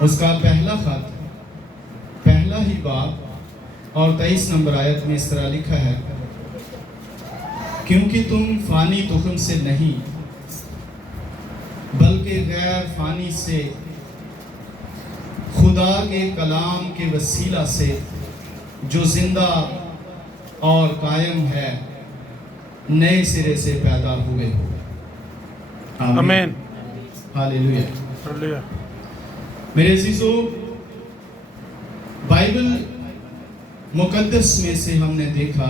اس کا پہلا خط پہلا ہی باب اور 23 نمبر آیت میں اس طرح لکھا ہے، کیونکہ تم فانی تخم سے نہیں بلکہ غیر فانی سے خدا کے کلام کے وسیلہ سے جو زندہ اور قائم ہے نئے سرے سے پیدا ہوئے ہو۔ آمین۔ ہاللیلویہ۔ میرے عزیزو، بائبل مقدس میں سے ہم نے دیکھا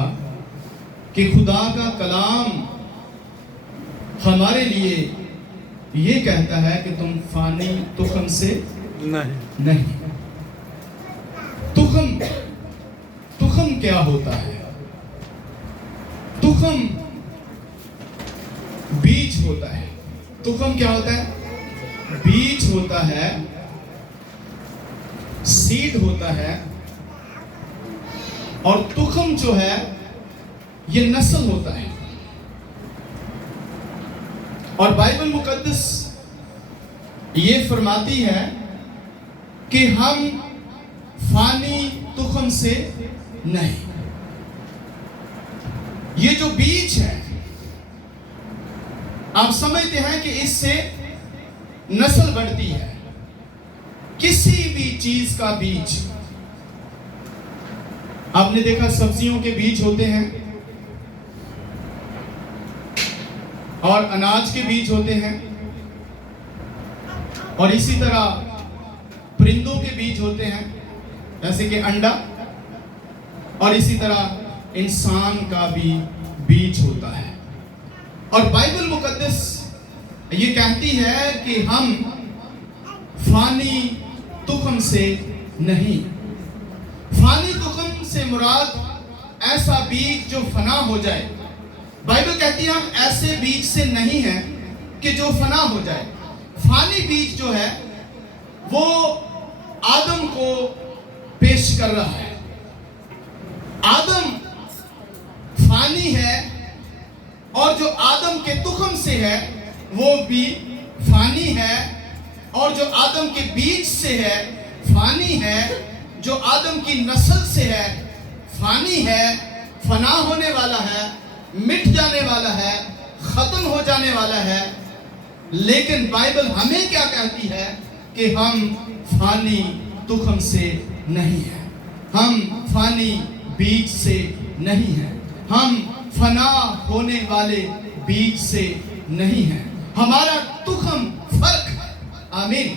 کہ خدا کا کلام ہمارے لیے یہ کہتا ہے کہ تم فانی تخم سے نہیں۔ تخم کیا ہوتا ہے؟ تخم بیج ہوتا ہے۔ تخم کیا ہوتا ہے؟ بیج ہوتا ہے، سیڈ ہوتا ہے، اور تخم جو ہے یہ نسل ہوتا ہے۔ اور بائبل مقدس یہ فرماتی ہے کہ ہم فانی تخم سے نہیں۔ یہ جو بیج ہے، آپ سمجھتے ہیں کہ اس سے نسل بڑھتی ہے۔ کسی بھی چیز کا بیج، آپ نے دیکھا سبزیوں کے بیج ہوتے ہیں اور اناج کے بیج ہوتے ہیں، اور اسی طرح پرندوں کے بیج ہوتے ہیں جیسے کہ انڈا، اور اسی طرح انسان کا بھی بیج ہوتا ہے۔ اور بائبل مقدس یہ کہتی ہے کہ ہم فانی تخم سے نہیں۔ فانی تخم سے مراد ایسا بیج جو فنا ہو جائے۔ بائبل کہتی ہے ہم ایسے بیج سے نہیں ہیں کہ جو فنا ہو جائے۔ فانی بیج جو ہے وہ آدم کو پیش کر رہا ہے۔ آدم فانی ہے، اور جو آدم کے تخم سے ہے وہ بھی فانی ہے، اور جو آدم کے بیج سے ہے فانی ہے، جو آدم کی نسل سے ہے فانی ہے، فنا ہونے والا ہے، مٹ جانے والا ہے، ختم ہو جانے والا ہے۔ لیکن بائبل ہمیں کیا کہتی ہے کہ ہم فانی تخم سے نہیں ہیں، ہم فانی بیج سے نہیں ہیں، ہم فنا ہونے والے بیج سے نہیں ہیں۔ ہمارا تخم فرق ہے۔ آمین۔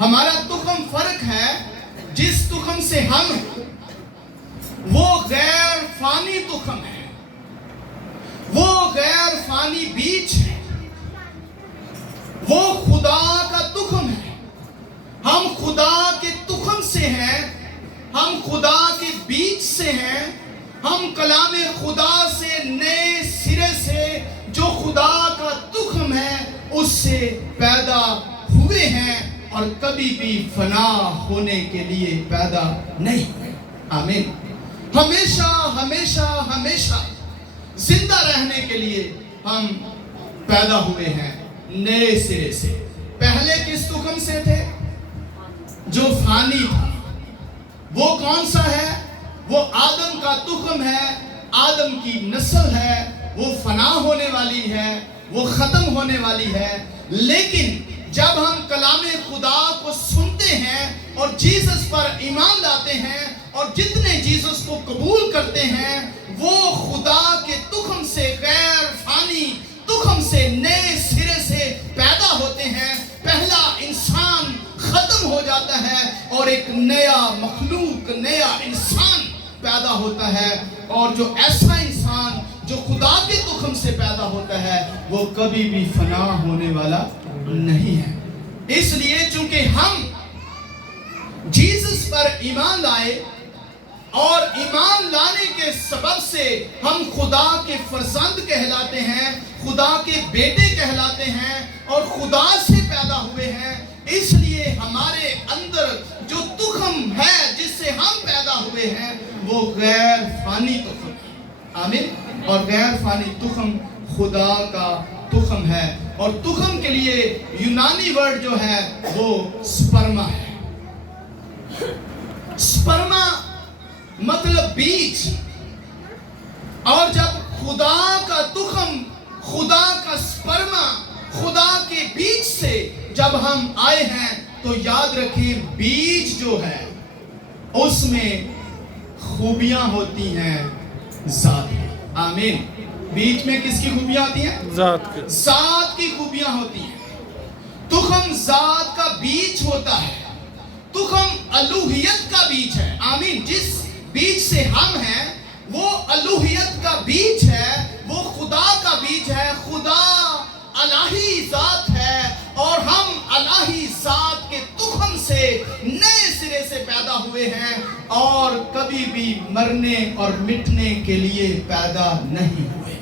ہمارا تخم فرق ہے۔ جس تخم سے ہم ہیں وہ غیر فانی تخم ہے، وہ غیر فانی بیج ہے، وہ خدا کا تخم ہے۔ ہم خدا کے تخم سے ہیں، ہم خدا کے بیج سے ہیں، ہم کلام خدا سے نئے سرے سے جو خدا کا تخم ہے اس سے پیدا ہوئے ہیں، اور کبھی بھی فنا ہونے کے لیے پیدا نہیں ہوئے۔ آمین۔ ہمیشہ ہمیشہ ہمیشہ زندہ رہنے کے لیے ہم پیدا ہوئے ہیں نئے سرے سے۔ پہلے کس تخم سے تھے؟ جو فانی تھا۔ وہ کون سا ہے؟ وہ آدم کا تخم ہے، آدم کی نسل ہے، وہ فنا ہونے والی ہے، وہ ختم ہونے والی ہے۔ لیکن جب ہم کلام خدا کو سنتے ہیں اور جیسس پر ایمان لاتے ہیں، اور جتنے جیسس کو قبول کرتے ہیں وہ خدا کے تخم سے، غیر فانی تخم سے نئے سرے سے پیدا ہوتے ہیں۔ پہلا انسان ختم ہو جاتا ہے اور ایک نیا مخلوق، نیا انسان پیدا ہوتا ہے، اور جو ایسا انسان جو خدا کے تخم سے پیدا ہوتا ہے وہ کبھی بھی فنا ہونے والا نہیں ہے۔ اس لیے چونکہ ہم جیسس پر ایمان لائے، اور ایمان لانے کے سبب سے ہم خدا کے فرزند کہلاتے ہیں، خدا کے بیٹے کہلاتے ہیں، اور خدا سے پیدا ہوئے ہیں۔ اس لیے ہمارے اندر جو تخم ہے جس سے ہم پیدا ہوئے ہیں وہ غیر فانی تخم ہے۔ آمین۔ اور غیر فانی تخم خدا کا تخم ہے، اور تخم کے لیے یونانی ورڈ جو ہے وہ سپرما ہے۔ سپرما مطلب بیج، اور جب خدا کا تخم، خدا کا سپرما، خدا کے بیج سے جب ہم آئے ہیں تو یاد رکھیں بیج جو ہے اس میں خوبیاں ہوتی ہیں ذات کی۔ آمین۔ بیج میں کس کی خوبیاں ہوتی ہیں؟ ذات کی خوبیاں ہوتی ہیں۔ تخم ذات کا بیج ہوتا ہے، تخم الوہیت کا بیج ہے۔ آمین۔ جس بیج سے ہم ہیں وہ الوہیت کا بیج ہے، وہ خدا کا بیج ہے، خدا الہی ذات ہے، اور ہم الہی ذات کے تخم سے نئے سرے سے پیدا ہوئے ہیں، اور کبھی بھی مرنے اور مٹنے کے لیے پیدا نہیں ہوئے۔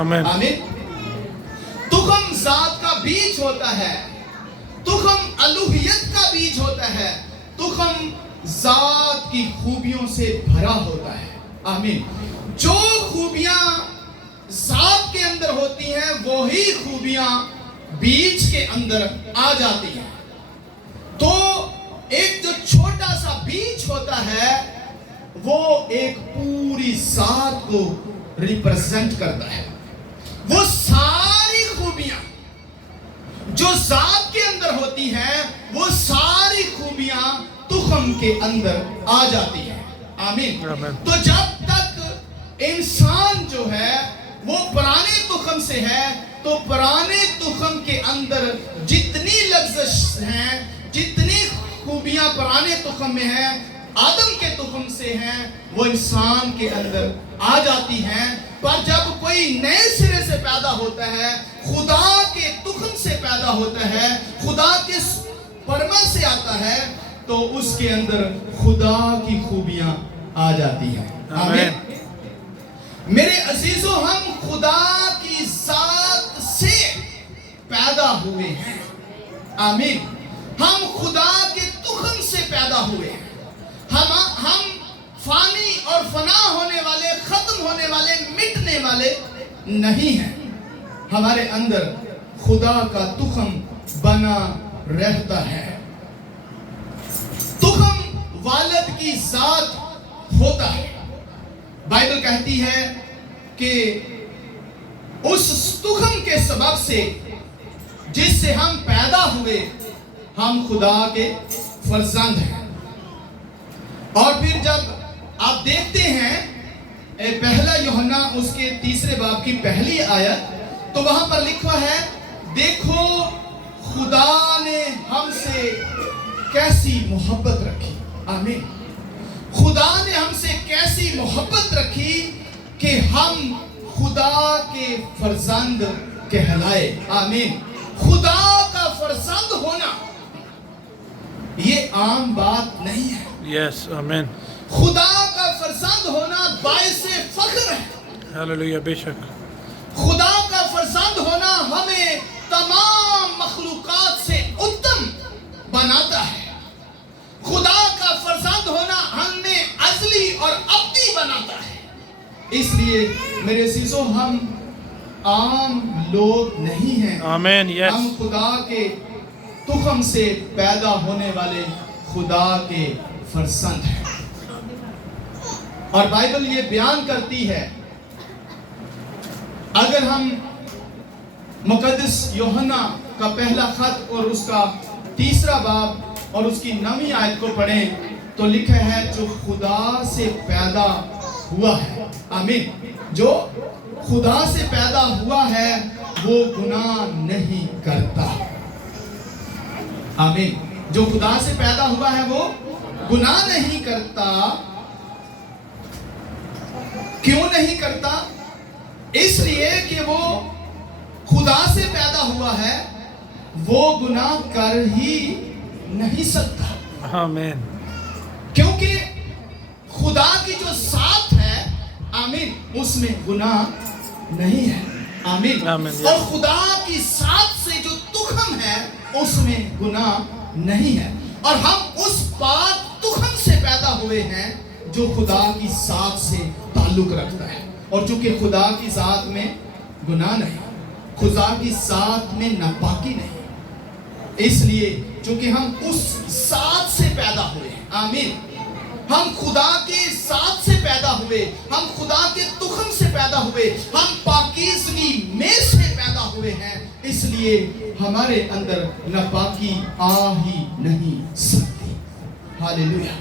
آمین۔ آمین۔ تخم ذات کا بیج ہوتا ہے، تخم الوہیت کا بیج ہوتا ہے، تخم ذات کی خوبیوں سے بھرا ہوتا ہے۔ آمین۔ جو خوبیاں ذات کے اندر ہوتی ہیں وہی خوبیاں بیج کے اندر آ جاتی ہیں۔ تو ایک جو چھوٹا سا بیج ہوتا ہے وہ ایک پوری ذات کو ریپرزینٹ کرتا ہے۔ وہ ساری خوبیاں جو ذات کے اندر ہوتی ہیں وہ ساری خوبیاں تخم کے اندر آ جاتی ہیں۔ آمین۔ تو جب تک انسان جو ہے وہ پرانے تخم سے ہے تو پرانے تخم کے اندر جتنی لغزش ہیں، جتنی خوبیاں پرانے تخم میں ہیں، آدم کے تخم سے ہیں، وہ انسان کے اندر آ جاتی ہیں۔ پر جب کوئی نئے سرے سے پیدا ہوتا ہے، خدا کے تخم سے پیدا ہوتا ہے، خدا کے سپرما سے آتا ہے، تو اس کے اندر خدا کی خوبیاں آ جاتی ہیں۔ آمین۔ میرے عزیزو، ہم خدا کی ذات سے پیدا ہوئے ہیں۔ آمین۔ ہم خدا کے تخم سے پیدا ہوئے ہیں۔ ہم فانی اور فنا ہونے والے، ختم ہونے والے، مٹنے والے نہیں ہیں۔ ہمارے اندر خدا کا تخم بنا رہتا ہے۔ تخم والد کی ذات ہوتا ہے۔ بائبل کہتی ہے کہ اس تخم کے سبب سے جس سے ہم پیدا ہوئے ہم خدا کے فرزند ہیں۔ اور پھر جب آپ دیکھتے ہیں پہلا یوحنا اس کے 3 باب کی پہلی آیت، تو وہاں پر لکھا ہے، دیکھو خدا نے ہم سے کیسی محبت رکھی۔ آمین۔ خدا نے ہم سے کیسی محبت رکھی کہ ہم خدا کے فرزند کہلائے۔ آمین۔ خدا کا فرزند ہونا یہ عام بات نہیں ہے۔ یس، آمین۔ خدا کا فرزند ہونا باعث فخر ہے۔ ہاللویا، بے شک۔ خدا کا فرزند ہونا ہمیں تمام مخلوقات سے اتم بناتا ہے۔ خدا کا فرزند ہونا ہمیں ازلی اور ابدی بناتا ہے۔ اس لیے میرے عزیزو، ہم عام لوگ نہیں ہیں۔ آمین، یس۔ ہم خدا کے تخم سے پیدا ہونے والے خدا کے فرزند ہیں۔ اور بائبل یہ بیان کرتی ہے، اگر ہم مقدس یوحنا کا پہلا خط اور اس کا 3 باب اور اس کی 9 آیت کو پڑھیں تو لکھا ہے، جو خدا سے پیدا ہوا ہے۔ آمین۔ جو خدا سے پیدا ہوا ہے وہ گناہ نہیں کرتا۔ آمین۔ جو خدا سے پیدا ہوا ہے وہ گناہ نہیں کرتا۔ کیوں نہیں کرتا؟ اس لیے کہ وہ خدا سے پیدا ہوا ہے، وہ گناہ کر ہی نہیں سکتا۔ آمین۔ کیونکہ خدا کی جو ذات ہے، آمین، اس میں گناہ نہیں ہے۔ آمین۔ اور خدا کی ذات سے جو تخم ہے اس میں گناہ نہیں ہے، اور ہم اس پاک تخم سے پیدا ہوئے ہیں جو خدا کی ذات سے تعلق رکھتا ہے، اور چونکہ خدا کی ذات میں گناہ نہیں۔ खुदा की साथ में नापाकी नहीं। इसलिए चूंकि हम उस साथ से पैदा हुए हैं, आमीन, हम खुदा के साथ से पैदा हुए, हम खुदा के तुखम से पैदा हुए, हम पाकीज़गी में से पैदा हुए हैं, इसलिए हमारे अंदर नापाकी आ ही नहीं सकती। हालेलुया।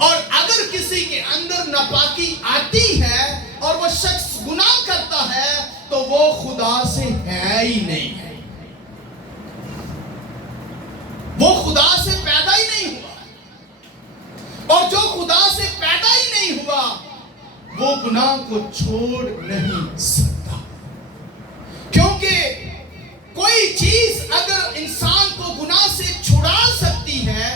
और अगर किसी के अंदर नापाकी आती है और वो शख्स गुनाह करता है तो वो खुदा से है ही नहीं है, वो खुदा से पैदा ही नहीं हुआ। और जो खुदा से पैदा ही नहीं हुआ वो गुनाह को छोड़ नहीं सकता, क्योंकि कोई चीज अगर इंसान को गुनाह से छुड़ा सकती है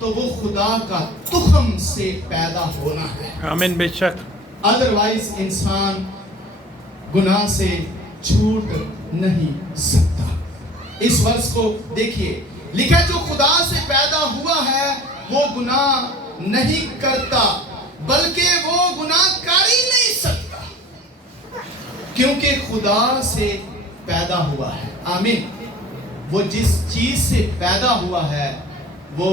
तो वो खुदा का तुखम से पैदा होना है। आमीन बेशक। अदरवाइज इंसान गुनाह से छूट नहीं सकता। इस वर्ष को देखिए, लिखा जो खुदा से पैदा हुआ है वो गुनाह नहीं करता, बल्कि वो गुनाह कर ही नहीं सकता, क्योंकि खुदा से पैदा हुआ है। आमीन। वो जिस चीज से पैदा हुआ है वो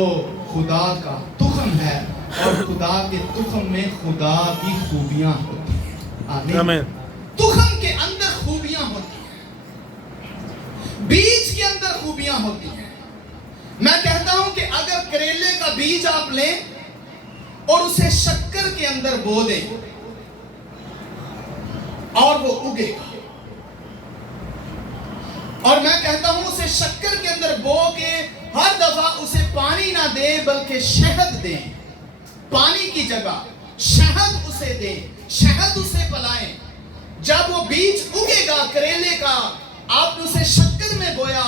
खुदा का तुखम है, और खुदा के तुखम में खुदा की खूबियां होती हैं। आमीन। तुखम के अंदर खूबियां होती हैं, बीज के अंदर खूबियां होती हैं। मैं कहता हूं कि अगर करेले का बीज आप लें और उसे शक्कर के अंदर बो दें और वो उगेगा, और मैं कहता हूं उसे शक्कर के अंदर बो के हर दफा उसे पानी ना दे बल्कि शहद दें, पानी की जगह शहद उसे दें, शहद उसे पिलाएं। जब वो बीज उगेगा करेले का, आपने उसे शक्कर में बोया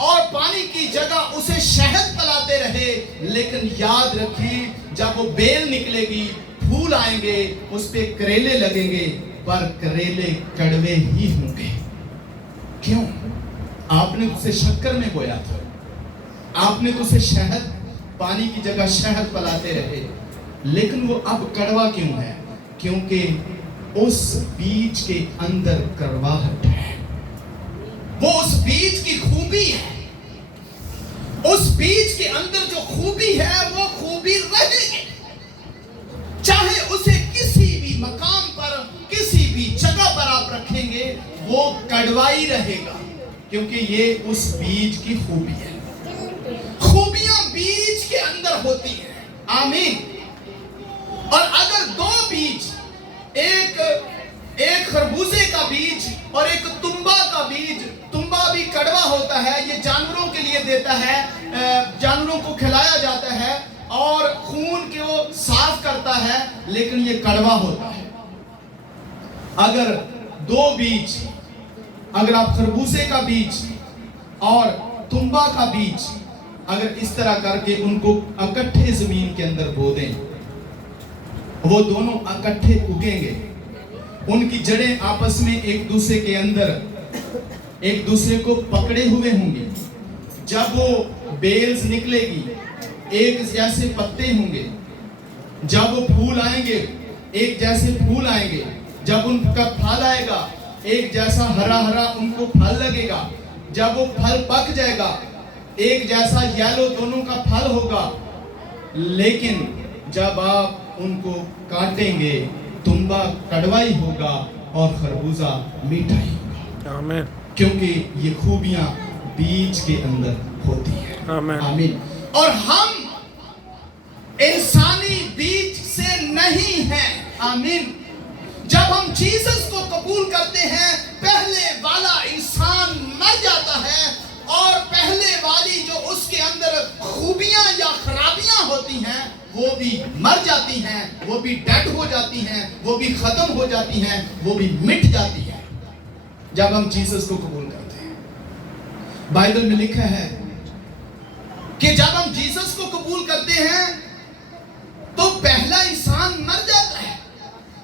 और पानी की जगह उसे शहद पिलाते रहे, लेकिन याद रखिए जब वो बेल निकलेगी, फूल आएंगे, उस पे करेले लगेंगे, पर करेले कड़वे ही होंगे। क्यों? आपने उसे शक्कर में बोया था, आपने तो उसे शहद, पानी की जगह शहद पिलाते रहे, लेकिन वो अब कड़वा क्यों है? क्योंकि उस बीज के अंदर कड़वाहट है, वो उस बीज की खूबी है। उस बीज के अंदर जो खूबी है वो खूबी रहेगी, चाहे उसे किसी भी मकाम पर, किसी भी जगह पर आप रखेंगे, वो कड़वाई रहेगा, क्योंकि ये उस बीज की खूबी है। खूबियां बीज के अंदर होती हैं। आमीन। और अगर दो बीज, एक खरबूजे का बीज और एक तुम्बा का बीज, तुम्बा भी कड़वा होता है, ये जानवरों के लिए देता है, जानवरों को खिलाया जाता है और खून को साफ करता है, लेकिन ये कड़वा होता है। अगर दो बीज, अगर आप खरबूजे का बीज और तुम्बा का बीज अगर इस तरह करके उनको इकट्ठे जमीन के अंदर बो दें, वो दोनों इकट्ठे उगेंगे, उनकी जड़ें आपस में एक दूसरे के अंदर एक दूसरे को पकड़े हुए होंगे। जब वो बेल्स निकलेगी, एक जैसे पत्ते होंगे, जब वो फूल आएंगे एक जैसे फूल आएंगे, जब उनका फल आएगा एक जैसा हरा हरा उनको फल लगेगा, जब वो फल पक जाएगा एक जैसा येलो दोनों का फल होगा। लेकिन जब आप उनको काटेंगे, तुम्बा कड़वाई होगा और खरबूजा मीठा ही होगा। आमीन। क्योंकि ये खूबियां बीज के अंदर होती हैं। आमीन। आमीन। और हम इंसानी बीज से नहीं हैं। आमीन। जब हम जीसस को कबूल करते हैं, पहले वाला इंसान मर जाता है और पहले वाली जो उसके अंदर खूबियां या खराबियां होती हैं वो भी मर जाती हैं, वो भी डेड हो जाती हैं, वो भी खत्म हो जाती हैं, वो भी मिट जाती हैं जब हम जीसस को कबूल करते हैं। बाइबल में लिखा है कि जब हम जीसस को कबूल करते हैं तो पहला इंसान मर जाता है।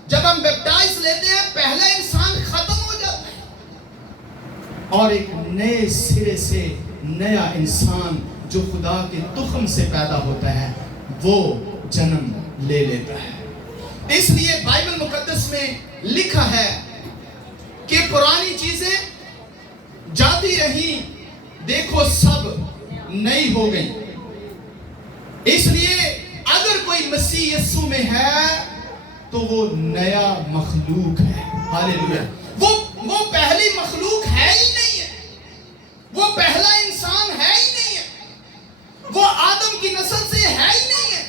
जब हम बैप्टाइज लेते हैं पहला इंसान खत्म हो जाता है और एक नए सिरे से नया इंसान जो खुदा के तुखम से पैदा होता है वो जन्म ले लेता है। इसलिए बाइबल मुकद्दस में लिखा है कि पुरानी चीजें जाती रही, देखो सब नई हो गई। इसलिए अगर कोई मसीह यीशु में है तो वो नया मखलूक है। हालेलुया। वो पहली मखलूक है ही नहीं है, वो पहला इंसान है ही नहीं है, वो आदम की नस्ल से है ही नहीं है।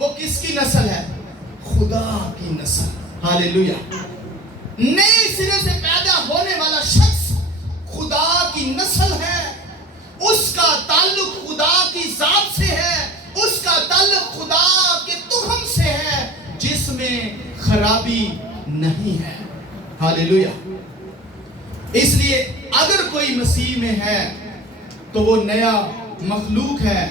वो किसकी नस्ल है? खुदा की नस्ल। हालेलुया। नए सिरे से पैदा होने वाला शख्स खुदा की नस्ल है, उसका ताल्लुक खुदा की जात से है, उसका ताल्लुक खुदा के तुखम से है जिसमें खराबी नहीं है। हालेलुया। इसलिए अगर कोई मसीह में है तो वो नया मखलूक है।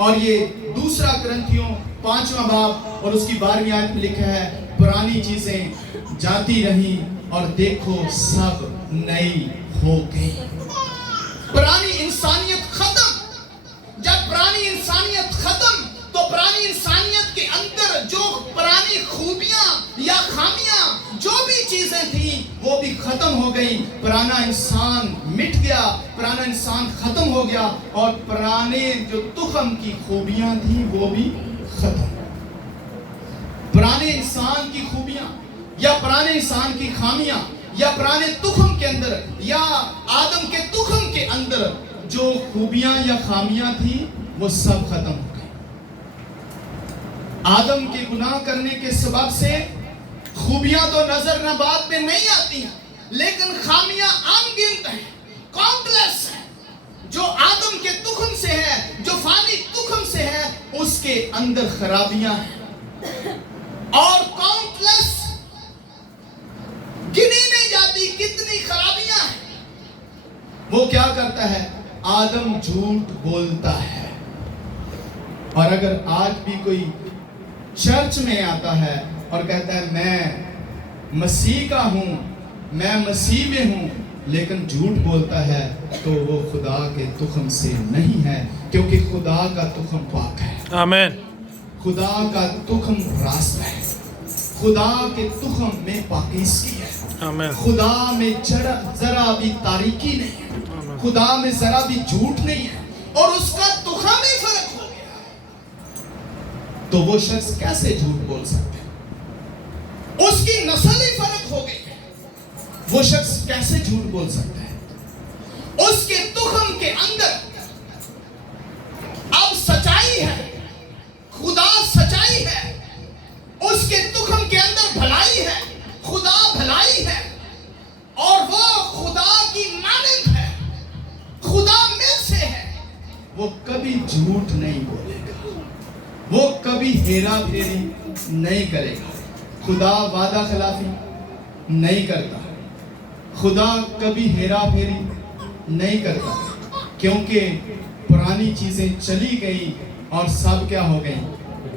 और ये दूसरा करंथियों 5वां बाब और उसकी 12वीं आयत में लिखा है, पुरानी चीजें जाती रही और देखो सब नई हो गई। पुरानी इंसानियत खत्म। जब पुरानी इंसानियत खत्म तो पुरानी इंसानियत के अंदर जो पुरानी खूबियां या खामियां जो भी चीजें थी वो भी खत्म हो गई। पुराना इंसान मिट गया, पुराना इंसान खत्म हो गया और पुराने जो तुखम की खूबियां थी वो भी खत्म। पुराने इंसान की खूबियां या पुराने इंसान की खामियां या पुराने तुखम के अंदर या आदम के तुखम के अंदर जो खूबियां या खामियां थी वो सब खत्म हो गई। आदम के गुनाह करने के सबब से खूबियां तो नजर नबाद में नहीं आती हैं, लेकिन खामियां अनगिनत हैं, काउंटलेस हैं। जो आदम के तुखम से है, जो फानी तुखम से है, उसके अंदर खराबियां हैं और काउंटलेस, गिनी नहीं जाती कितनी खराबियां हैं। वो क्या करता है? आदम झूठ बोलता है। और अगर आज भी कोई चर्च में आता है और कहता है मैं मसीह का हूं, मैं मसीह में हूं, लेकिन झूठ बोलता है, तो वो खुदा के तुखम से नहीं है, क्योंकि खुदा का तुखम पाक है। आमीन। खुदा का तुखम रास्ता है, खुदा के तुखम में पाकीज़गी है, आमीन। खुदा में जरा भी तारीकी नहीं है, खुदा में जरा भी झूठ नहीं है, और उसका तुखम ही फर्क हो गया है। तो वो शख्स कैसे झूठ बोल सकते हैं? उसकी नस्ल ही फर्क हो गई है, वो शख्स कैसे झूठ बोल सकता है? उसके तुखम के अंदर अब सच्चाई है, खुदा सच्चाई है, उसके तुखम के अंदर भलाई है, खुदा भलाई है, और वो खुदा की मानंद है, खुदा में से है। वो कभी झूठ नहीं बोलेगा, वो कभी हेरा फेरी नहीं करेगा। खुदा वादा खिलाफी नहीं करता, खुदा कभी हेरा फेरी नहीं करता, क्योंकि पुरानी चीजें चली गई और सब क्या हो गई?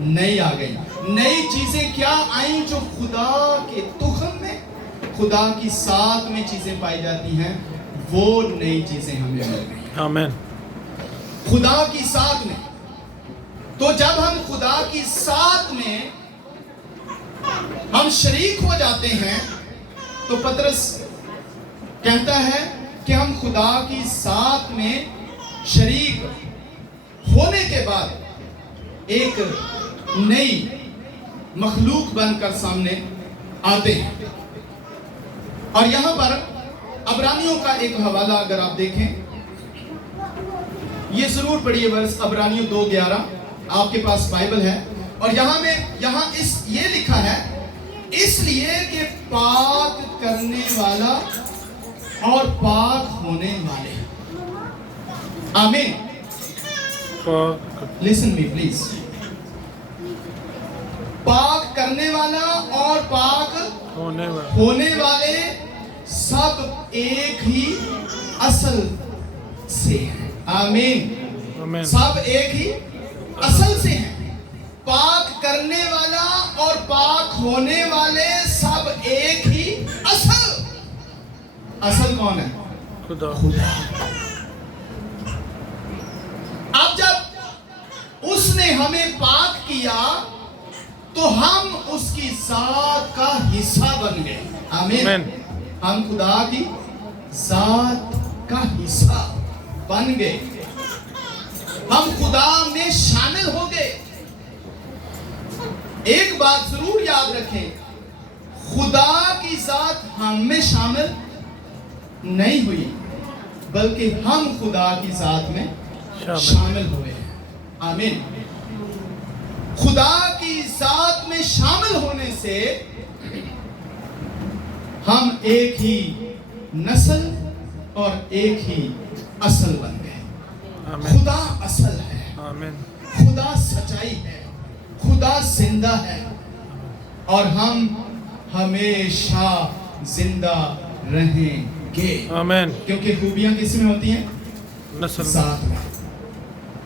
नई आ गई। नई चीजें क्या आई? जो खुदा के तुखम में, खुदा की साथ में चीजें पाई जाती हैं, वो नई चीजें हमें मिल गई। आमीन। खुदा की साथ में। तो जब हम खुदा की साथ में हम शरीक हो जाते हैं, तो पतरस कहता है कि हम खुदा की साथ में शरीक होने के बाद एक नई मखलूक बनकर सामने आते हैं। और यहां पर अबरानियों का एक हवाला अगर आप देखें, ये जरूर पढ़िए वर्ष अबरानियों 2:11, आपके पास बाइबल है। और यहां ये लिखा है, इसलिए कि पाक करने वाला और पाक होने वाले। आमीन। Listen me please. पाक करने वाला और पाक होने वाले सब एक ही असल से हैं। आमीन। सब एक ही असल से हैं। पाक करने वाला और पाक होने वाले सब एक ही असल। असल कौन है? खुदा। अब जब उसने हमें पाक किया तो हम उसकी जात का हिस्सा बन गए। आमीन। हम खुदा की जात का हिस्सा बन गए, हम खुदा में शामिल हो गए। एक बात जरूर याद रखें, खुदा की जात हम में शामिल नहीं हुई, बल्कि हम खुदा की जात में शामिल हुए हैं। आमीन। खुदा की जात में शामिल होने से हम एक ही नस्ल और एक ही असल बन गए। खुदा असल है, खुदा सच्चाई है, खुदा जिंदा है, और हम हमेशा जिंदा रहेंगे। आमीन। क्योंकि खूबियां किस में होती हैं? जात में।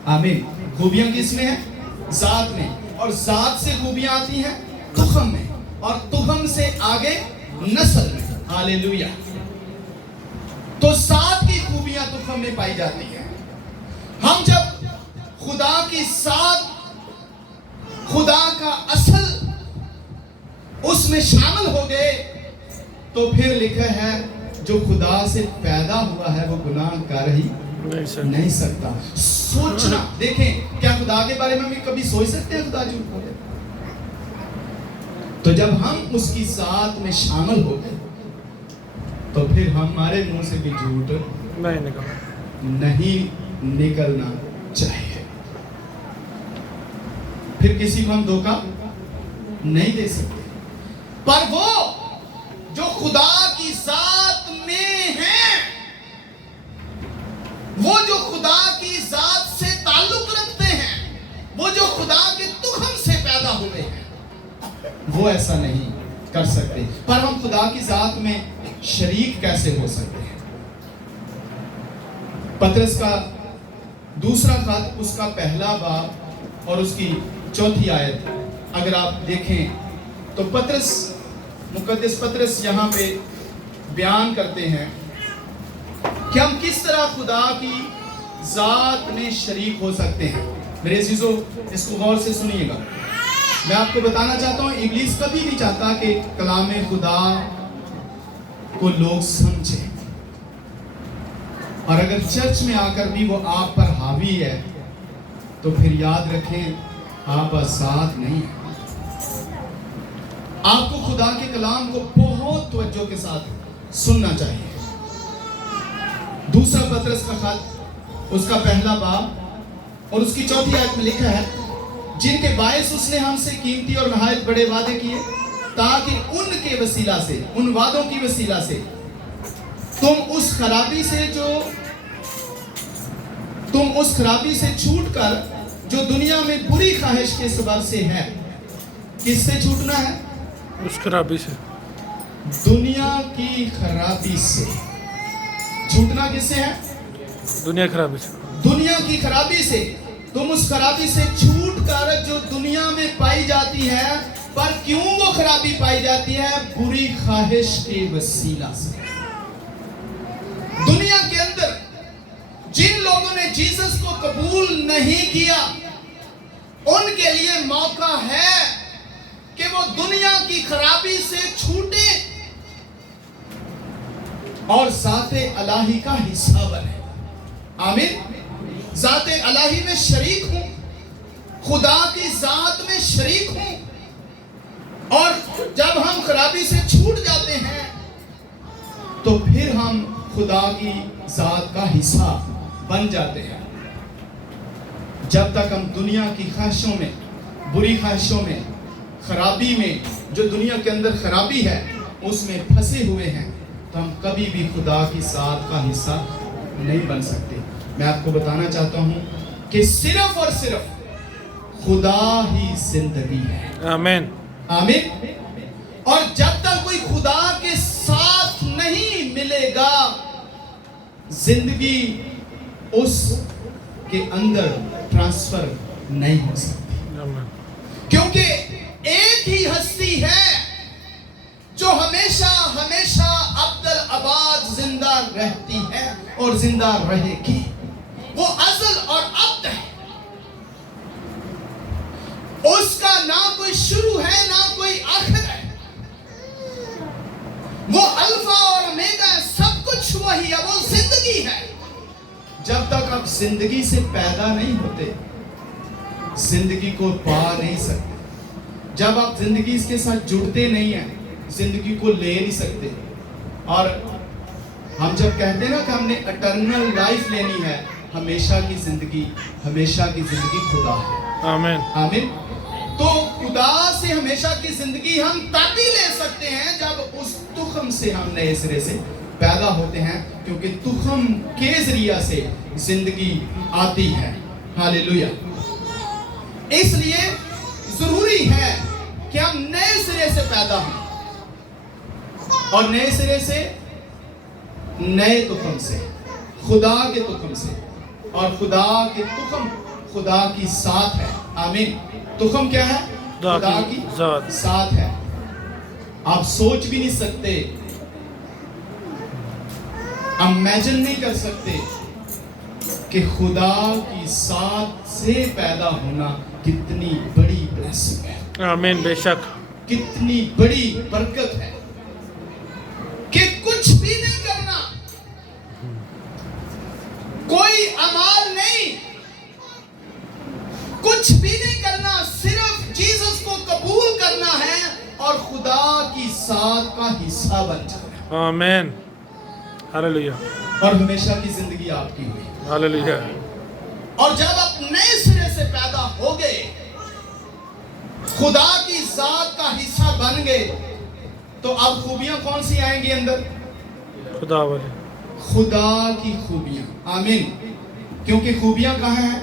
आमीन। खूबियां किस में है? जात में। और जात से खूबियां आती हैं तुखम में, और तुखम से आगे नस्ल में। हालेलुया। तो जात की खूबियां तुखम में पाई जाती हैं। हम जब खुदा की जात, खुदा का असल उसमें शामिल हो गए, तो फिर लिखा है जो खुदा से पैदा हुआ है वो गुनाह कर ही नहीं सकता। सोचना, देखें, क्या खुदा के बारे में हम कभी सोच सकते हैं खुदा झूठ बोले? तो जब हम उसकी साथ में शामिल हो गए, तो फिर हमारे मुंह से भी झूठ नहीं निकलना चाहिए। फिर किसी को हम धोखा नहीं दे सकते। पर वो जो खुदा की जात में है, वो जो खुदा की जात से ताल्लुक रखते हैं, वो जो खुदा के तुखम से पैदा हुए हैं, वो ऐसा नहीं कर सकते। पर हम खुदा की जात में शरीक कैसे हो सकते हैं? पतरस का दूसरा खत, उसका पहला बाब और उसकी चौथी आयत अगर आप देखें, तो मुकद्दस पतरस यहाँ पे बयान करते हैं कि हम किस तरह खुदा की जात में शरीक हो सकते हैं। मेरे अजीजों, इसको गौर से सुनिएगा। मैं आपको बताना चाहता हूँ, इब्लीस कभी नहीं चाहता कि कलाम खुदा को लोग समझें, और अगर चर्च में आकर भी वो आप पर हावी है, तो फिर याद रखें आप आजाद नहीं है। आपको खुदा के कलाम को बहुत तवज्जो के साथ सुनना चाहिए। दूसरा पतरस का खत, उसका पहला बाब और उसकी चौथी आयत में लिखा है, जिनके बायस उसने हमसे कीमती और नहायत बड़े वादे किए, ताकि उनके वसीला से, उन वादों की वसीला से तुम उस खराबी से छूटकर जो दुनिया में बुरी ख्वाहिश के सबब से है। किससे छूटना है? उस खराबी से, दुनिया की खराबी से छूटना। किससे है? दुनिया खराबी से, दुनिया की खराबी से। तुम उस खराबी से छूट कर जो दुनिया में पाई जाती है, पर क्यों वो खराबी पाई जाती है? बुरी ख्वाहिश के वसीला से। दुनिया के अंदर जिन लोगों ने जीसस को कबूल नहीं किया, उनके लिए मौका है कि वो दुनिया की खराबी से छूटे और ज़ाते इलाही का हिस्सा बने। आमीन। ज़ाते इलाही में शरीक हूं, खुदा की जात में शरीक हूं, और जब हम खराबी से छूट जाते हैं, तो फिर हम खुदा की जात का हिस्सा बन जाते हैं। जब तक हम दुनिया की ख्वाहिशों में, बुरी ख्वाहिशों में, खराबी में, जो दुनिया के अंदर खराबी है, उसमें फंसे हुए हैं, तो हम कभी भी खुदा की जात का हिस्सा नहीं बन सकते। मैं आपको बताना चाहता हूं कि सिर्फ और सिर्फ खुदा ही जिंदगी है। आमीन। आमीन। और जब तक कोई खुदा के साथ नहीं मिलेगा, जिंदगी उसके अंदर ट्रांसफर नहीं हो सकती। क्योंकि एक ही हस्ती है जो हमेशा हमेशा अब्दल आबाद जिंदा रहती है और जिंदा रहेगी। वो अज़ल और अब्द है। उसका ना कोई शुरू है, ना कोई आखिर है। वो अल्फा और ओमेगा है, सब कुछ वही है। वो जिंदगी है। जब तक आप जिंदगी से पैदा नहीं होते, जिंदगी को पा नहीं सकते। जब आप जिंदगी के साथ जुड़ते नहीं हैं, जिंदगी को ले नहीं सकते। और हम जब कहते हैं ना कि हमने इटर्नल लाइफ लेनी है, हमेशा की जिंदगी खुदा है। आमीन। आमीन। तो खुदा से हमेशा की जिंदगी हम तभी ले सकते हैं जब उस तुखम से हम नए सिरे से पैदा होते हैं, क्योंकि तुखम के जरिया से जिंदगी आती है। हालेलुया। इसलिए जरूरी है कि हम नए सिरे से पैदा हों, और नए सिरे से नए तुखम से, खुदा के तुखम से। और खुदा के तुखम खुदा की साथ है। आमीन। तुखम क्या है? खुदा की साथ है। आप सोच भी नहीं सकते, इमेजिन नहीं कर सकते कि खुदा की साथ से पैदा होना कितनी बड़ी ब्लेसिंग है। आमीन। बेशक। कितनी बड़ी बरकत है कि कुछ भी नहीं करना, कोई अमाल नहीं, कुछ भी नहीं करना, सिर्फ जीसस को कबूल करना है और खुदा की साथ का हिस्सा बन जाना। आमीन। हालेलुया। और हमेशा की जिंदगी आपकी हुई। हालेलुया। और जब आप नए सिरे से पैदा हो गए, खुदा की जात का हिस्सा बन गए, तो अब खूबियां कौन सी आएंगी अंदर? खुदा वाले, खुदा की खूबियां। आमीन। क्योंकि खूबियां कहाँ हैं?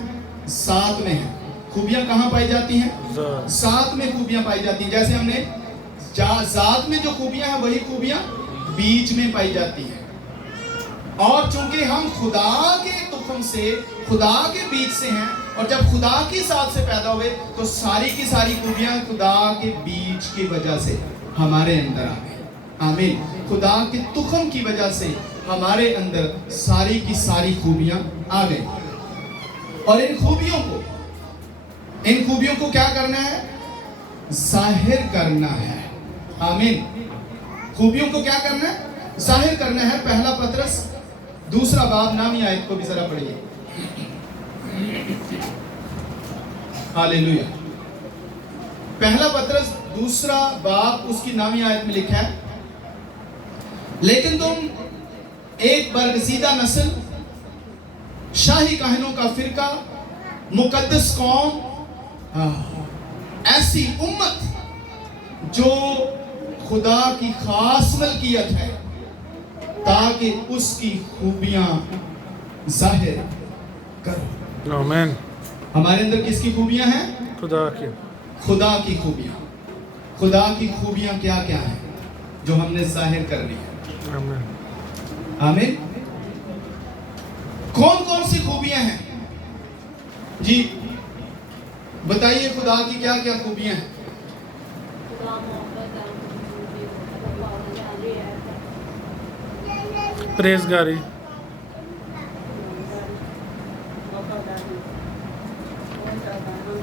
साथ में हैं। खूबियां कहाँ पाई जाती हैं? साथ में खूबियां पाई जाती हैं। जैसे हमने जात में जो खूबियां हैं, वही खूबियां बीच में पाई जाती हैं। और चूंकि हम खुदा के तुखम से, खुदा के बीच से हैं, और जब खुदा की साथ से पैदा हुए, तो सारी की सारी खूबियां खुदा के बीच की वजह से हमारे अंदर आ गई। आमीन। खुदा के तुखम की वजह से हमारे अंदर सारी की सारी खूबियां आ गई। और इन खूबियों को क्या करना है? जाहिर करना है। आमीन। खूबियों को क्या करना है? जाहिर करना है। पहला पतरस 2 बाब 9 आयत को भी जरा पढ़िए। हालेलुया। पहला पतरस 2 बाब उसकी 9 आयत में लिखा है, लेकिन तुम एक बरगजीदा नस्ल, शाही काहिनों का फिरका, मुकद्दस कौम, ऐसी उम्मत जो खुदा की खास मलकियत है, ताकि उसकी खूबियां जाहिर करो। आमीन। हमारे अंदर किसकी खूबियां हैं? खुदा की। खुदा की खूबियां। खुदा की खूबियां क्या क्या हैं जो हमने जाहिर करनी है? आमीन। आमीन। कौन कौन सी खूबियां हैं जी? बताइए, खुदा की क्या क्या खूबियां हैं? प्रेज़गारी,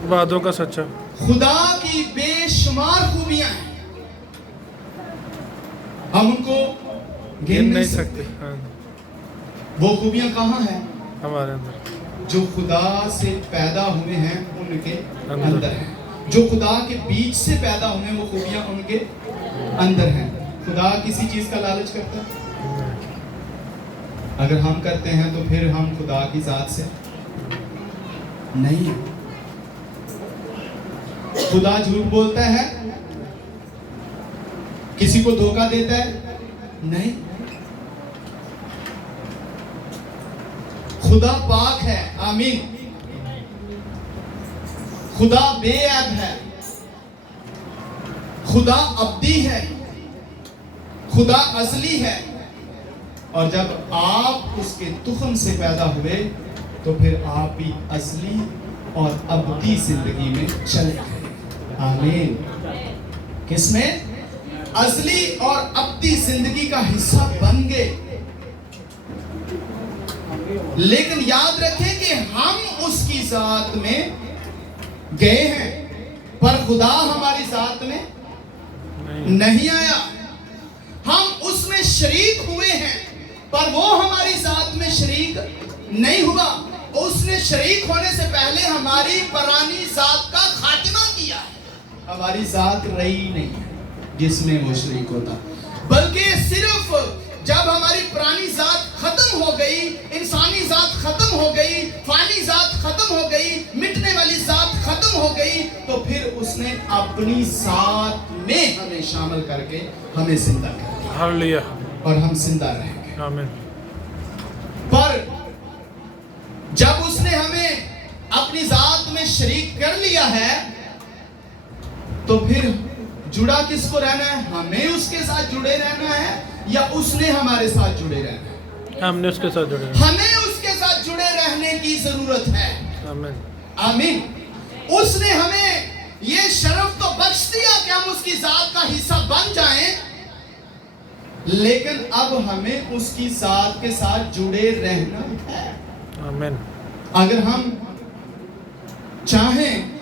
वादों का सच्चा। खुदा की बेशुमार खूबियां हैं, हम उनको गिन नहीं सकते। हाँ, वो खूबियां कहाँ हैं? हमारे अंदर। जो खुदा से पैदा हुए हैं उनके अंदर हैं। जो खुदा के बीच से पैदा हुए हैं, वो खूबियां उनके अंदर हैं। खुदा किसी चीज का लालच करता है? अगर हम करते हैं तो फिर हम खुदा की जात से नहीं। खुदा झूठ बोलता है? किसी को धोखा देता है? नहीं। खुदा पाक है। आमीन। खुदा बेऐब है। खुदा अब्दी है। खुदा असली है। और जब आप उसके तुखम से पैदा हुए, तो फिर आप भी असली और अब्दी जिंदगी में चले गए। आमीन। किसमें? असली और अब्दी जिंदगी का हिस्सा बन गए। लेकिन याद रखें कि हम उसकी जात में गए हैं, पर खुदा हमारी जात में नहीं आया। हम उसमें शरीक हुए हैं, पर वो हमारी जात में शरीक نہیں ہوا. اس نے شریک ہونے سے پہلے ہماری پرانی ذات کا خاتمہ کیا ہے. ہماری ذات رہی نہیں ہے جس میں وہ شریک ہوتا، بلکہ صرف جب ہماری پرانی ذات ختم ہو گئی، انسانی ذات ختم ہو گئی، فانی ذات ختم ہو گئی، مٹنے والی ذات ختم ہو گئی، تو پھر اس نے اپنی ذات میں ہمیں شامل کر کے ہمیں زندہ کر دیا ہاللویا اور ہم زندہ رہیں گے. آمین پر جب اس نے ہمیں اپنی ذات میں شریک کر لیا ہے تو پھر جڑا کس کو رہنا ہے؟ ہمیں اس کے ساتھ جڑے رہنا ہے یا اس نے ہمارے ساتھ جڑے رہنا ہے؟ ہم نے اس کے ساتھ جڑے ہمیں اس کے ساتھ جڑے رہنے کی ضرورت ہے. آمین آمین. اس نے ہمیں یہ شرف تو بخش دیا کہ ہم اس کی ذات کا حصہ بن جائیں، لیکن اب ہمیں اس کی ذات کے ساتھ جڑے رہنا ہے. آمین اگر ہم چاہیں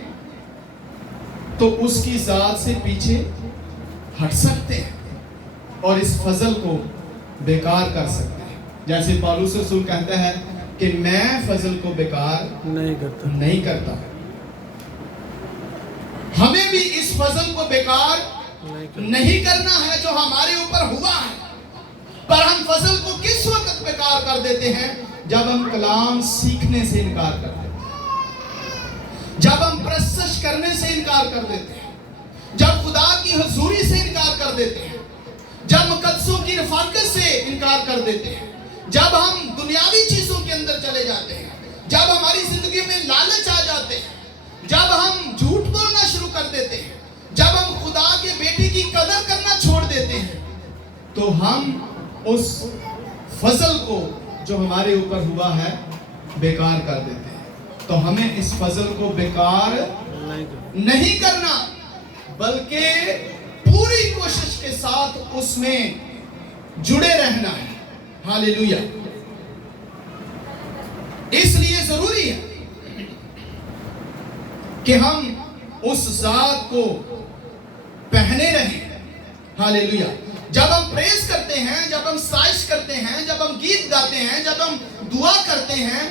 تو اس کی ذات سے پیچھے ہٹ سکتے ہیں اور اس فضل کو بیکار کر سکتے ہیں. جیسے پالوس رسول کہتا ہے کہ میں فضل کو بیکار نہیں کرتا. ہمیں بھی اس فضل کو بیکار نہیں کرنا ہے جو ہمارے اوپر ہوا ہے. پر ہم فضل کو کس وقت بیکار کر دیتے ہیں؟ جب ہم کلام سیکھنے سے انکار کرتے ہیں، جب ہم پرستش کرنے سے انکار کر دیتے ہیں، جب خدا کی حضوری سے انکار کر دیتے ہیں، جب مقدسوں کی رفاقت سے انکار کر دیتے ہیں، جب ہم دنیاوی چیزوں کے اندر چلے جاتے ہیں، جب ہماری زندگی میں لالچ آ جاتے ہیں، جب ہم جھوٹ بولنا شروع کر دیتے ہیں، جب ہم خدا کے بیٹے کی قدر کرنا چھوڑ دیتے ہیں، تو ہم اس فضل کو جو ہمارے اوپر ہوا ہے بیکار کر دیتے ہیں. تو ہمیں اس فضل کو بیکار نہیں کرنا، بلکہ پوری کوشش کے ساتھ اس میں جڑے رہنا ہے. ہاللیلویا. اس لیے ضروری ہے کہ ہم اس ذات کو پہنے رہیں. ہاللیلویا. جب ہم پریز کرتے ہیں، جب ہم سائش کرتے ہیں، جب ہم گیت گاتے ہیں، جب ہم دعا کرتے ہیں،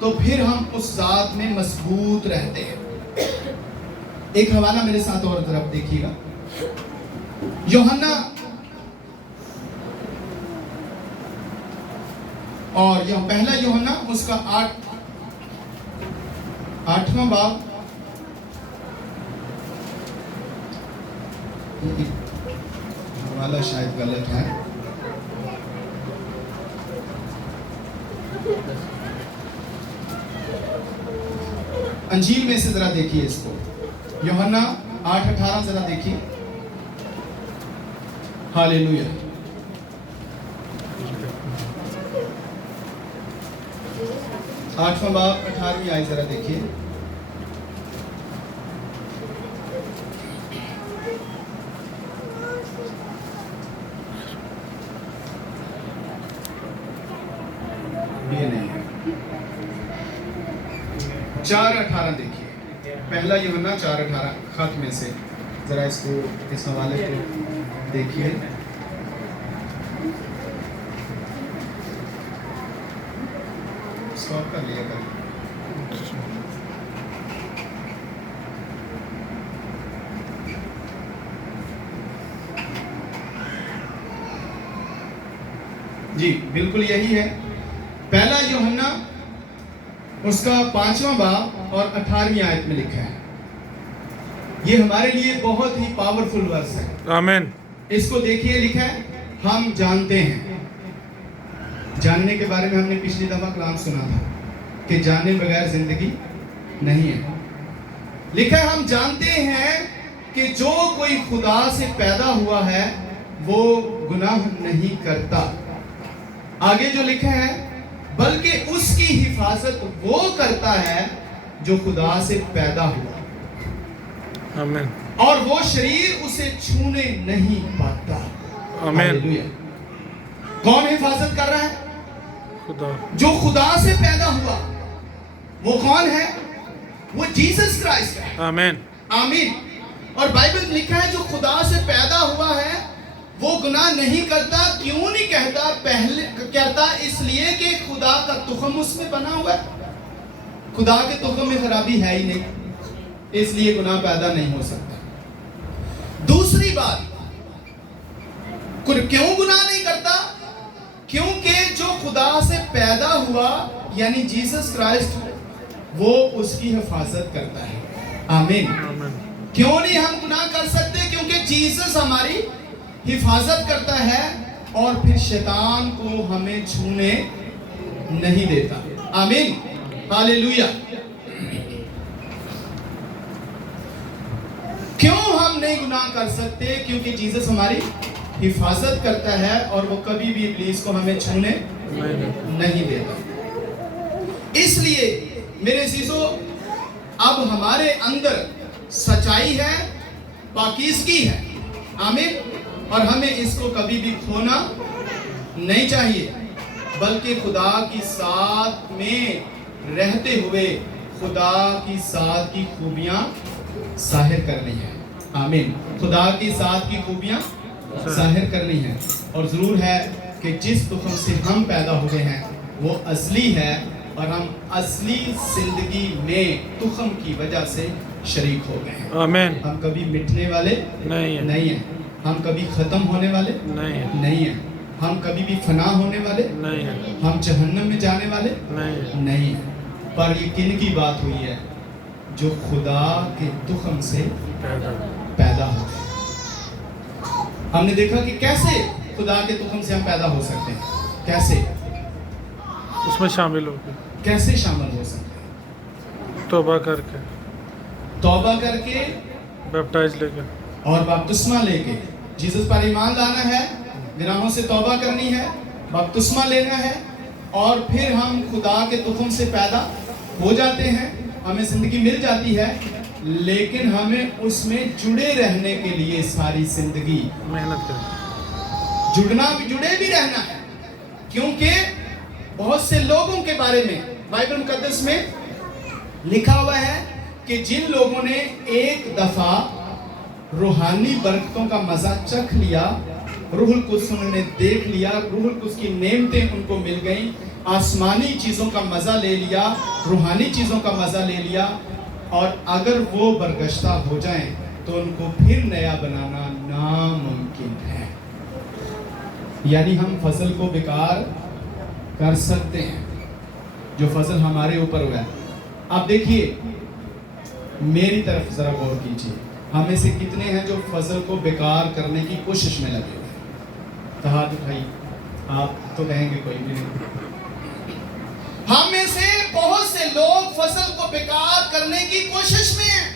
تو پھر ہم اس ذات میں مضبوط رہتے ہیں. ایک حوالہ میرے ساتھ اور طرف دیکھیے گا. یوحنا اور یہ پہلا یوحنا اس کا 8واں باب حوالہ شاید غلط ہے. انجیل میں سے ذرا دیکھیے اس کو. یوحنا 8:18 ذرا دیکھیے. ہاللیلویا. آٹھواں باب 18ویں آیت ذرا دیکھیے. یہ نہیں ہے. 4:18 دیکھیے. پہلا یوحنا 4:18 خط میں سے ذرا اس کو اس حوالے کو دیکھیے. اسٹاپ کر لیا کر. جی بالکل یہی ہے. پہلا یوحنا اس کا 5واں باب اور 18ویں آیت میں لکھا ہے. یہ ہمارے لیے بہت ہی پاورفل ورس ہے. آمین. اس کو دیکھیے. لکھا ہے ہم جانتے ہیں. جاننے کے بارے میں ہم نے پچھلی دفعہ کلام سنا تھا کہ جانے بغیر زندگی نہیں ہے. لکھا ہے ہم جانتے ہیں کہ جو کوئی خدا سے پیدا ہوا ہے وہ گناہ نہیں کرتا. آگے جو لکھا ہے بلکہ اس کی حفاظت وہ کرتا ہے جو خدا سے پیدا ہوا. آمین. اور وہ شریر اسے چھونے نہیں پاتا. آمین. ہاللیلویا. کون حفاظت کر رہا ہے؟ خدا. جو خدا سے پیدا ہوا. وہ کون ہے؟ وہ جیسس کرائسٹ ہے. آمین. آمین. اور بائبل میں لکھا ہے جو خدا سے پیدا ہوا ہے وہ گناہ نہیں کرتا. کیوں نہیں کہتا؟ پہلے کہتا اس لیے کہ خدا کا تخم اس میں بنا ہوا ہے. خدا کے تخم میں خرابی ہے ہی نہیں، اس لیے گناہ پیدا نہیں ہو سکتا. دوسری بات، کیوں گناہ نہیں کرتا؟ کیونکہ جو خدا سے پیدا ہوا یعنی جیسس کرائسٹ، وہ اس کی حفاظت کرتا ہے. آمین. آمین. کیوں نہیں ہم گناہ کر سکتے؟ کیونکہ جیسس ہماری حفاظت کرتا ہے اور پھر شیطان کو ہمیں چھونے نہیں دیتا. آمین. ہاللیلویا. کیوں ہم نہیں گناہ کر سکتے؟ کیونکہ جیسس ہماری حفاظت کرتا ہے اور وہ کبھی بھی ابلیس کو ہمیں چھونے نہیں دیتا. اس لیے میرے عزیزو، اب ہمارے اندر سچائی ہے، پاکیزگی ہے. آمین. اور ہمیں اس کو کبھی بھی کھونا نہیں چاہیے، بلکہ خدا کی ساتھ میں رہتے ہوئے خدا کی ساتھ کی خوبیاں ظاہر کرنی ہے. آمین. خدا کی ساتھ کی خوبیاں ظاہر کرنی ہے. اور ضرور ہے کہ جس تخم سے ہم پیدا ہوئے ہیں وہ اصلی ہے، اور ہم اصلی زندگی میں تخم کی وجہ سے شریک ہو گئے ہیں. آمین. ہم کبھی مٹنے والے نہیں ہیں. ہم کبھی ختم ہونے والے نہیں ہیں. ہم کبھی بھی فنا ہونے والے نہیں ہیں. ہم جہنم میں جانے والے نہیں ہیں. پر یہ کن کی بات ہوئی ہے؟ جو خدا کے تخم سے پیدا ہو گئے. ہم نے دیکھا کہ کیسے خدا کے تخم سے ہم پیدا ہو سکتے ہیں. کیسے اس میں شامل ہو کے، کیسے شامل ہو سکتے ہیں؟ توبہ کر کے، توبہ کر کے، بیپٹائز لے کے، اور بپتسمہ لے کے. جیسس پر ایمان لانا ہے، گناہوں سے توبہ کرنی ہے، بپتسمہ لینا ہے، اور پھر ہم خدا کے تخم سے پیدا ہو جاتے ہیں. ہمیں زندگی مل جاتی ہے، لیکن ہمیں اس میں جڑے رہنے کے لیے ساری زندگی محنت کریں، جڑے بھی رہنا ہے. کیونکہ بہت سے لوگوں کے بارے میں بائبل مقدس میں لکھا ہوا ہے کہ جن لوگوں نے ایک دفعہ روحانی برکتوں کا مزہ چکھ لیا، روح القدس انہوں نے دیکھ لیا، روح القدس کی نعمتیں ان کو مل گئیں، آسمانی چیزوں کا مزہ لے لیا، روحانی چیزوں کا مزہ لے لیا، اور اگر وہ برگشتہ ہو جائیں تو ان کو پھر نیا بنانا ناممکن ہے. یعنی ہم فضل کو بیکار کر سکتے ہیں جو فضل ہمارے اوپر ہوا ہے. آپ دیکھیے، میری طرف ذرا غور کیجیے، ہمیں سے کتنے ہیں جو فضل کو بیکار کرنے کی کوشش میں لگے ہوئے ہیں؟ کہا تو بھائی آپ تو کہیں گے کوئی بھی نہیں. ہم میں سے بہت سے لوگ فضل کو بیکار کرنے کی کوشش میں ہیں.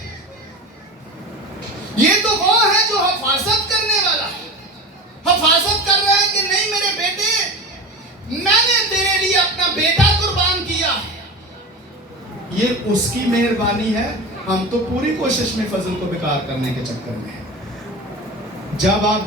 یہ تو وہ ہے جو حفاظت کرنے والا ہے، حفاظت کر رہا ہے کہ نہیں میرے بیٹے، میں نے تیرے لیے اپنا بیٹا قربان کیا ہے. یہ اس کی مہربانی ہے. ہم تو پوری کوشش میں فضل کو بیکار کرنے کے چکر میں ہیں. جب آپ